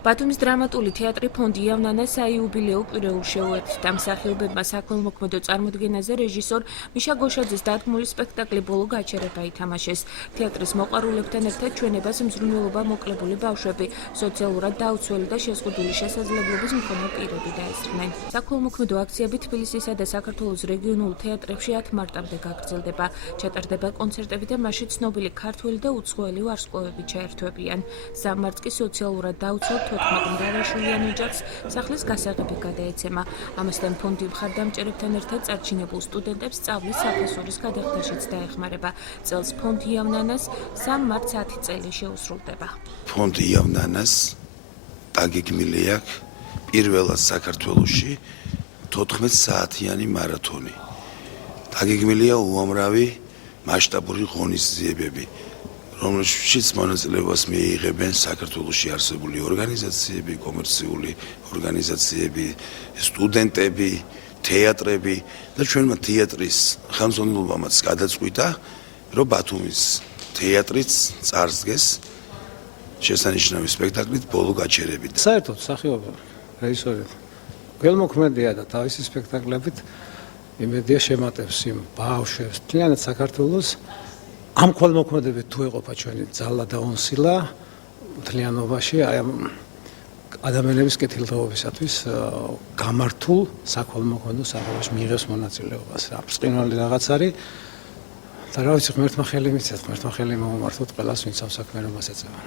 ბათუმის დრამატული თეატრი ფონდი იავნანას საიუბილეო პირველ შეუერთდა. მსახიობებმა საქველმოქმედო წარმოდგენაზე რეჟისორ მიშა გოშაძის დადგმული სპექტაკლი ბოლო გაჩერება ითამაშეს. თეატრის მოყვარულებთან ერთად ჩვენებას მზრუნველობა მოკლებული ბავშვები, სოციალურად დაუცველი და შეზღუდული შესაძლებლობის მქონე პირები დაესწრნენ. საქველმოქმედო აქციები თბილისისა და საქართველოს რეგიონულ თეატრებში 10 მარტამდე გაგრძელდება. ჩატარდება კონცერტები და მასში ცნობილი ქართველი და უცხოელი ვარსკვლავები ჩაერთვებიან. 3 მარტს კი სოციალურად დაუცველ 14 მრავალშვილიან ოჯახს სახლის გასაღები გადაეცემა. ამასთან ფონდი მხარდამჭერებთან ერთად წარჩინებულ სტუდენტებს სწავლის საფასურის გადახდაშიც დაეხმარება. წელს ფონდი იავნანას 3 მარტს 10 წელი შეუსრულდება. ფონდი იავნანას დაგეგმილი აქვს პირველად საქართველოში 14 საათიანი მარათონი. დაგეგმილია უამრავი მასშტაბური ღონისძიებები, რომელშიც მონაწილეობას მიიღებენ საქართველოში არსებული ორგანიზაციები, კომერციული ორგანიზაციები, სტუდენტები, თეატრები და ჩვენმა თეატრის ხელმძღვანელობამაც გადაწყვიტა, რომ ბათუმის თეატრიც წარსდგეს შესანიშნავი სპექტაკლით ბოლო გაჩერებით. საერთოდ მსახიობი რეჟისორი გველმოქმედია და თავისი სპექტაკლებით იმედია შემატებს იმ ბავშვებს, მთლიანად საქართველოს ამ გველმოქმედებით თუ ეყოფა ჩვენი ძალა და უნსილა მთლიანობაში აი ამ ადამიანების კეთილდღეობისათვის გამართულ საქველმოქმედო საქმეში მიიღებს მონაწილეობას. ბრწყინვალე რაღაც არის და რა ვიცი, ღმერთმა ხელი მიცეთ, ღმერთმა ხელი მომართოთ ყველას, ვინც ამ საქმე რომ ასეწევა.